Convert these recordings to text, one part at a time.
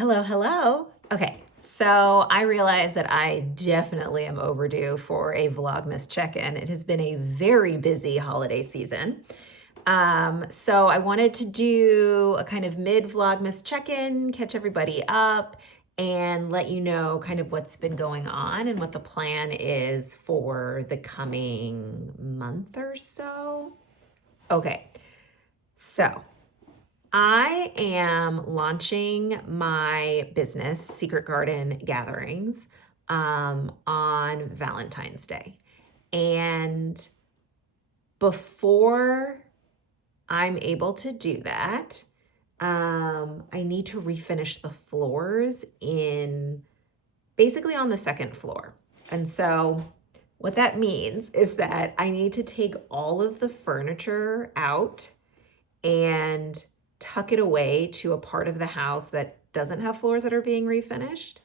Hello, hello. Okay, so I realize that I definitely am overdue for a Vlogmas check-in. It has been a very busy holiday season. So I wanted to do a kind of mid-Vlogmas check-in, catch everybody up, and let you know kind of what's been going on and what the plan is for the coming month or so. Okay, so I am launching my business, Secret Garden Gatherings, on Valentine's Day. And before I'm able to do that, I need to refinish the floors in basically on the second floor. And so what that means is that I need to take all of the furniture out and tuck it away to a part of the house that doesn't have floors that are being refinished.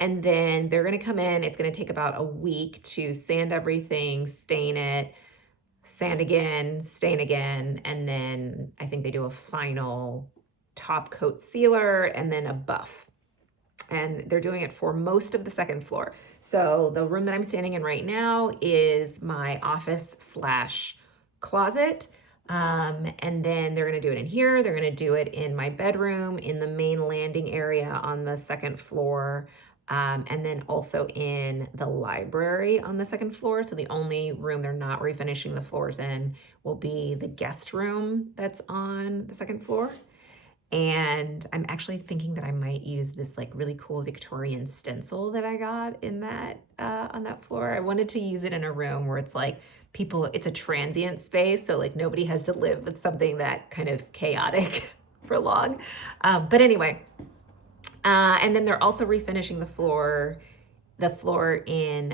And then they're going to come in. It's going to take about a week to sand everything, stain it, sand again, stain again. And then I think they do a final top coat sealer and then a buff. And they're doing it for most of the second floor. So the room that I'm standing in right now is my office slash closet. And then they're going to do it in here. They're going to do it in my bedroom, in the main landing area on the second floor, and then also in the library on the second floor. So the only room they're not refinishing the floors in will be the guest room that's on the second floor. And I'm actually thinking that I might use this like really cool Victorian stencil that I got in that on that floor. I wanted to use it in a room where it's like people, it's a transient space, so like nobody has to live with something that kind of chaotic for long. But anyway, and then they're also refinishing the floor in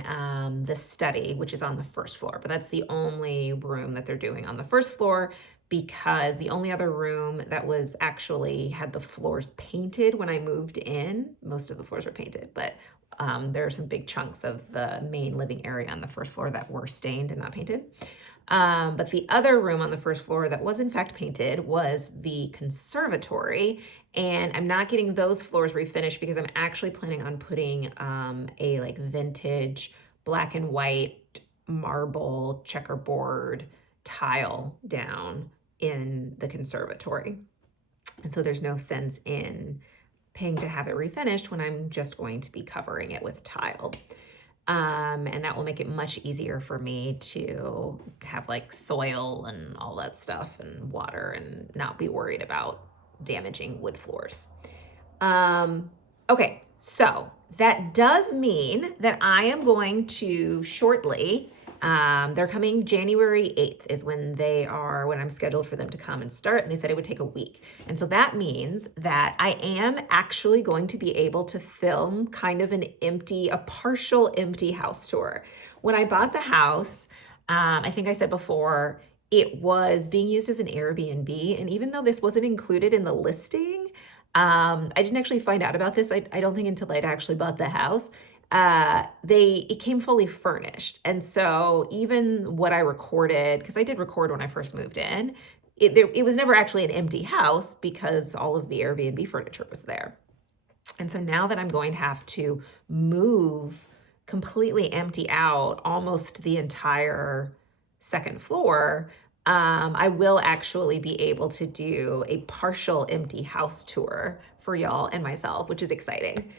the study, which is on the first floor. But that's the only room that they're doing on the first floor, because the only other room that was actually had the floors painted when I moved in, most of the floors were painted, but there are some big chunks of the main living area on the first floor that were stained and not painted. But the other room on the first floor that was in fact painted was the conservatory. And I'm not getting those floors refinished because I'm actually planning on putting a like vintage black and white marble checkerboard tile down in the conservatory. And so there's no sense in paying to have it refinished when I'm just going to be covering it with tile. And that will make it much easier for me to have like soil and all that stuff and water and not be worried about damaging wood floors. Okay, so that does mean that I am going to shortly, they're coming January 8th is when I'm scheduled for them to come and start. And they said it would take a week. And so that means that I am actually going to be able to film kind of a partial empty house tour. When I bought the house, I think I said before, it was being used as an Airbnb. And even though this wasn't included in the listing, I didn't actually find out about this. I don't think until I'd actually bought the house. It came fully furnished. And so even what I recorded, because I did record when I first moved in, it was never actually an empty house because all of the Airbnb furniture was there. And so now that I'm going to have to move completely empty out almost the entire second floor, I will actually be able to do a partial empty house tour for y'all and myself, which is exciting.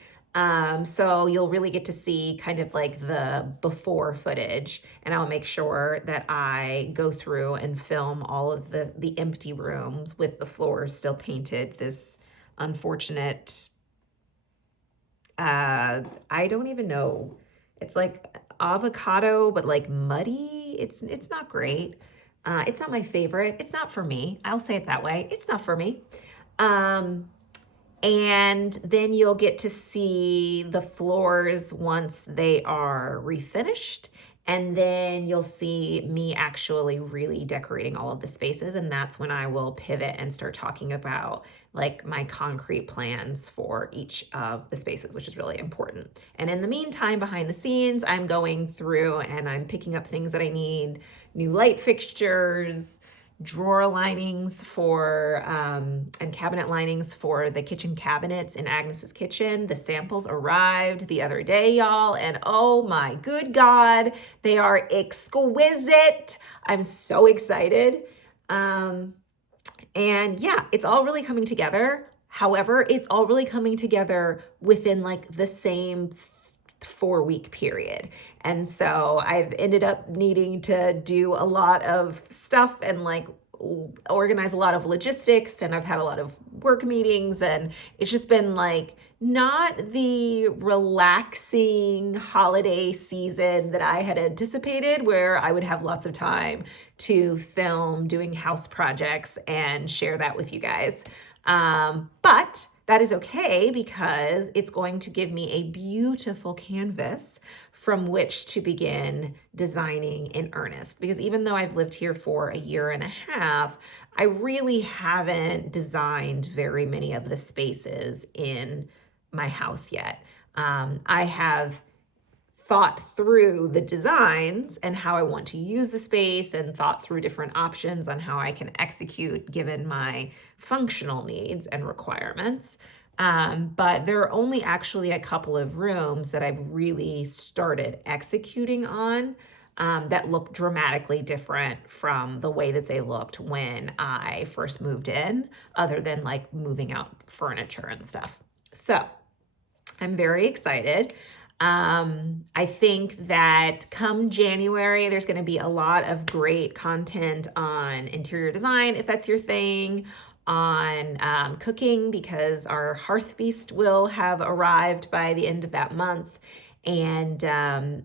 So you'll really get to see kind of like the before footage, and I'll make sure that I go through and film all of the empty rooms with the floors still painted. This unfortunate, I don't even know. It's like avocado, but like muddy. It's not great. It's not my favorite. It's not for me. I'll say it that way. It's not for me. And then you'll get to see the floors once they are refinished. And then you'll see me actually really decorating all of the spaces. And that's when I will pivot and start talking about like my concrete plans for each of the spaces, which is really important. And in the meantime, behind the scenes, I'm going through and I'm picking up things that I need, new light fixtures, drawer linings for and cabinet linings for the kitchen cabinets in Agnes's kitchen. The samples arrived the other day, y'all, and oh my good God, they are exquisite. I'm so excited. And yeah, it's all really coming together. However, it's all really coming together within like the same 4-week period. And so I've ended up needing to do a lot of stuff and like organize a lot of logistics, and I've had a lot of work meetings, and it's just been like not the relaxing holiday season that I had anticipated, where I would have lots of time to film doing house projects and share that with you guys. But that is okay, because it's going to give me a beautiful canvas from which to begin designing in earnest. Because even though I've lived here for a year and a half, I really haven't designed very many of the spaces in my house yet. I have thought through the designs and how I want to use the space, and thought through different options on how I can execute given my functional needs and requirements. But there are only actually a couple of rooms that I've really started executing on that look dramatically different from the way that they looked when I first moved in, other than like moving out furniture and stuff. So I'm very excited. I think that come January, there's going to be a lot of great content on interior design, if that's your thing, on cooking, because our hearth beast will have arrived by the end of that month. And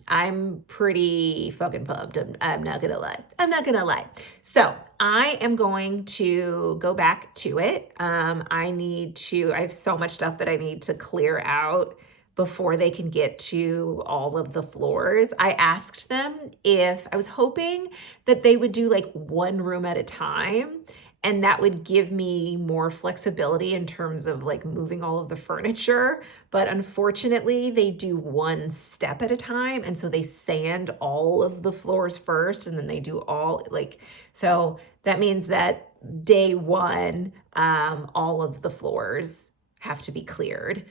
I'm pretty fucking pumped. I'm not gonna lie. I'm not gonna lie. So I am going to go back to it. I have so much stuff that I need to clear out before they can get to all of the floors. I asked them if I was hoping that they would do like one room at a time, and that would give me more flexibility in terms of like moving all of the furniture. But unfortunately, they do one step at a time. And so they sand all of the floors first, and then they do all like, so that means that day one, all of the floors have to be cleared.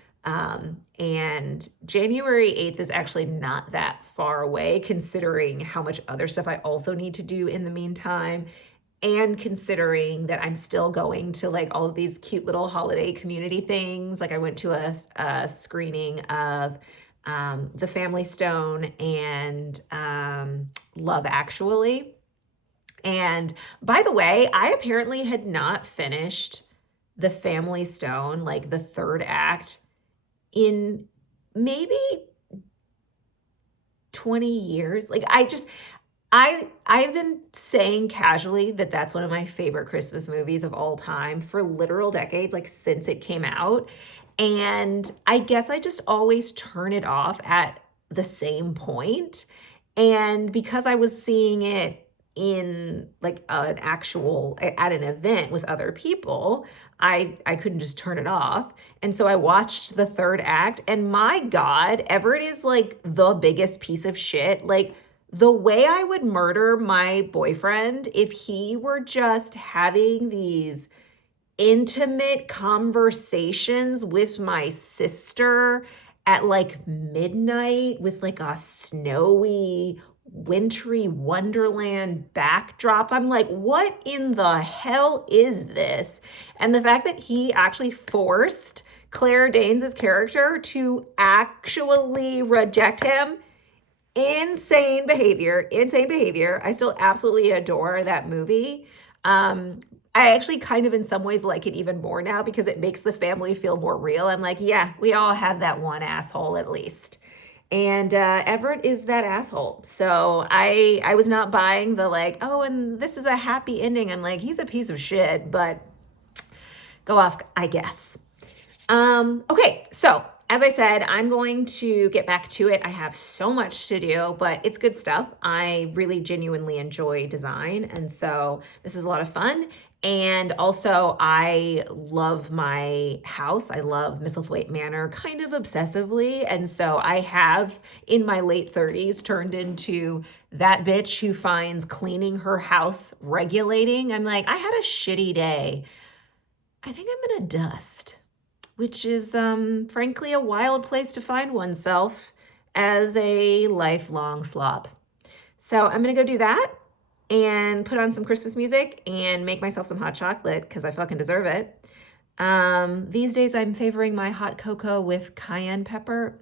And January 8th is actually not that far away, considering how much other stuff I also need to do in the meantime, and considering that I'm still going to like all of these cute little holiday community things. Like I went to a screening of The Family Stone and Love Actually. And by the way, I apparently had not finished The Family Stone, like the third act, in maybe 20 years. Like I've been saying casually that that's one of my favorite Christmas movies of all time for literal decades, like since it came out. And I guess I just always turn it off at the same point. And because I was seeing it in like an actual, at an event with other people, I couldn't just turn it off. And so I watched the third act, and my God, Everett is like the biggest piece of shit. Like the way I would murder my boyfriend if he were just having these intimate conversations with my sister at like midnight with like a snowy, wintry wonderland backdrop. I'm like, what in the hell is this? And the fact that he actually forced Claire Danes' character to actually reject him, insane behavior, insane behavior. I still absolutely adore that movie. I actually kind of in some ways like it even more now because it makes the family feel more real. I'm like, yeah, we all have that one asshole at least. And Everett is that asshole. So I was not buying the like, oh, and this is a happy ending. I'm like, he's a piece of shit, but go off, I guess. Okay, so as I said, I'm going to get back to it. I have so much to do, but it's good stuff. I really genuinely enjoy design, and so this is a lot of fun. And also, I love my house. I love Misselthwaite Manor kind of obsessively. And so I have, in my late 30s, turned into that bitch who finds cleaning her house regulating. I'm like, I had a shitty day. I think I'm going to dust, which is frankly a wild place to find oneself as a lifelong slob. So I'm going to go do that and put on some Christmas music and make myself some hot chocolate because I fucking deserve it. These days I'm favoring my hot cocoa with cayenne pepper.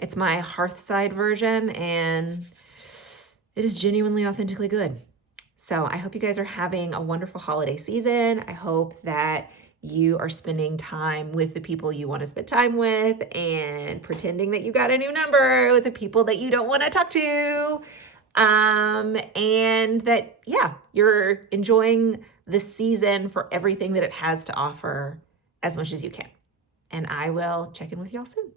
It's my hearthside version and it is genuinely authentically good. So I hope you guys are having a wonderful holiday season. I hope that you are spending time with the people you want to spend time with and pretending that you got a new number with the people that you don't want to talk to. And that, yeah, you're enjoying the season for everything that it has to offer as much as you can. And I will check in with y'all soon.